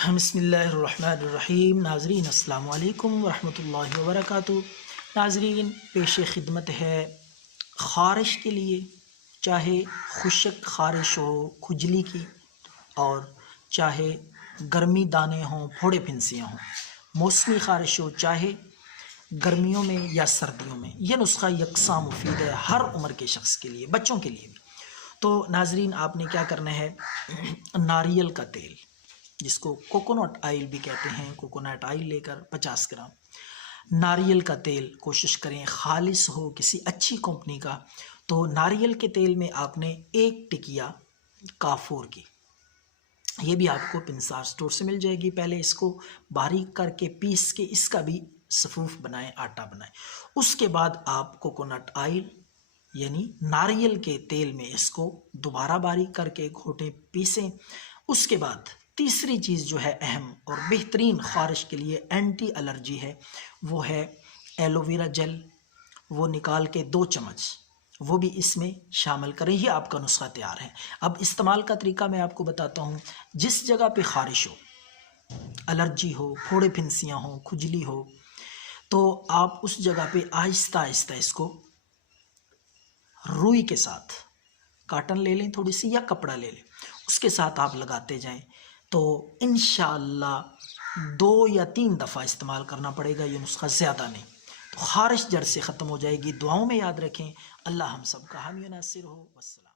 بسم اللہ الرحمن الرحیم۔ ناظرین السلام علیکم ورحمۃ اللہ وبرکاتہ۔ ناظرین، پیش خدمت ہے خارش کے لیے، چاہے خشک خارش ہو کھجلی کی، اور چاہے گرمی دانے ہوں پھوڑے پھنسیاں ہوں، موسمی خارش ہو چاہے گرمیوں میں یا سردیوں میں، یہ نسخہ یکساں مفید ہے ہر عمر کے شخص کے لیے، بچوں کے لیے بھی۔ تو ناظرین، آپ نے کیا کرنا ہے، ناریل کا تیل جس کو کوکونٹ آئل بھی کہتے ہیں، کوکونٹ آئل لے کر 50 گرام ناریل کا تیل کوشش کریں خالص ہو، کسی اچھی کمپنی کا۔ تو ناریل کے تیل میں آپ نے 1 ٹکیا کافور کی، یہ بھی آپ کو پنسار سٹور سے مل جائے گی۔ پہلے اس کو باریک کر کے پیس کے اس کا بھی صفوف بنائیں، آٹا بنائیں۔ اس کے بعد آپ کوکونٹ آئل یعنی ناریل کے تیل میں اس کو دوبارہ باریک کر کے گھوٹیں پیسیں۔ اس کے بعد تیسری چیز جو ہے اہم اور بہترین خارش کے لیے اینٹی الرجی ہے، وہ ہے ایلو ویرا جیل۔ وہ نکال کے 2 چمچ وہ بھی اس میں شامل کریں، یہ آپ کا نسخہ تیار ہے۔ اب استعمال کا طریقہ میں آپ کو بتاتا ہوں۔ جس جگہ پہ خارش ہو، الرجی ہو، پھوڑے پھنسیاں ہوں، کھجلی ہو، تو آپ اس جگہ پہ آہستہ آہستہ اس کو روئی کے ساتھ، کاٹن لے لیں تھوڑی سی یا کپڑا لے لیں، اس کے ساتھ آپ لگاتے جائیں، تو انشاءاللہ 2 یا 3 دفعہ استعمال کرنا پڑے گا، یہ نسخہ زیادہ نہیں، تو خارش جڑ سے ختم ہو جائے گی۔ دعاؤں میں یاد رکھیں۔ اللہ ہم سب کا حامی و ناصر ہو۔ والسلام۔